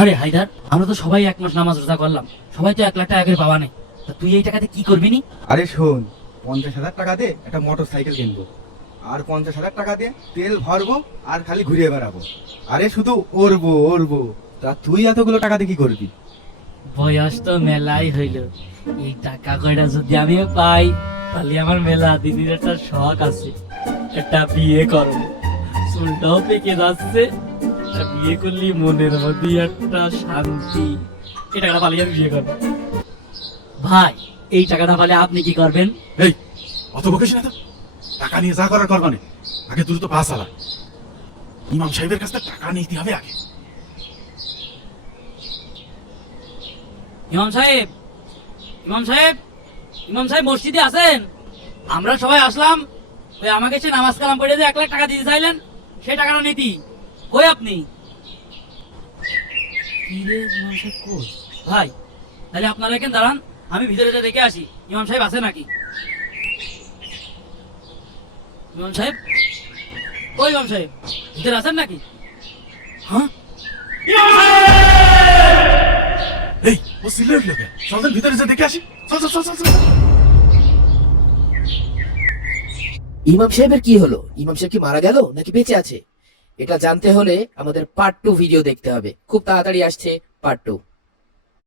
আরে হায়দার, আমরা তো সবাই 1 মাস নামাজ রোজা করলাম, সবাই তো 1 লাখ টাকা করে পাওয়া নেই। তা তুই এই টাকাতে কি করবি নি? আরে শোন, 50,000 টাকা দিয়ে একটা মোটর সাইকেল কিনবো, আর 50,000 টাকা দিয়ে তেল ভরবো আর খালি ঘুরিয়ে বেড়াবো। আরে শুধু ওরবো ওরবো। তা তুই এতগুলো টাকা দিয়ে কি করবি? বয়স তো মেলাই হইল, এই টাকা কয়টা যদি আমি পাই তাহলে আমার মেলা দিনের একটা শখ আছে, একটা বিয়ে করবো। চুলটাও পেকে যাচ্ছে, একটা বিয়ে করলে মনের মধ্যে একটা শান্তি। এই টাকাটা পালিয়ে আমি বিয়ে করবো। ভাই, এই টাকাটা পালে আপনি কি করবেন? এই অত বকিস না তো, টাকা নিয়ে যা করার করবা না, আগে দ্রুত পা চালা। ইমাম সাহেবের কাছ থেকে টাকা নিতে হবে আগে। ইমাম সাহেব, ইমাম সাহেব, ইমাম সাহেব মসজিদে আছেন? আমরা সবাই আসলাম, ওই আমাকে সে নামাজ কালাম পড়ে যে 1 লাখ টাকা দিতে চাইলেন, সেই টাকাটা নিতি কই আপনি? কি রে, ইমাম সাহেব কই? ভাই, তাহলে আপনারা এখানে দাঁড়ান, আমি ভিতরে যা দেখে আসি ইমাম সাহেব আছে নাকি। ইমাম সাহেব, কই ইমাম সাহেব, ভিতরে আছেন নাকি? হ্যাঁ, এই ও সিলে উঠলো কে? চল তো ভিতরে যা দেখে আসি। চল চল চল চল চল। ইমাম সাহেবের কি হলো? ইমাম সাহেব কি মারা গেল নাকি বেঁচে আছে? এটা জানতে হলে আমাদের পার্ট 2 ভিডিও দেখতে হবে। খুব তাড়াতাড়ি আসছে পার্ট 2।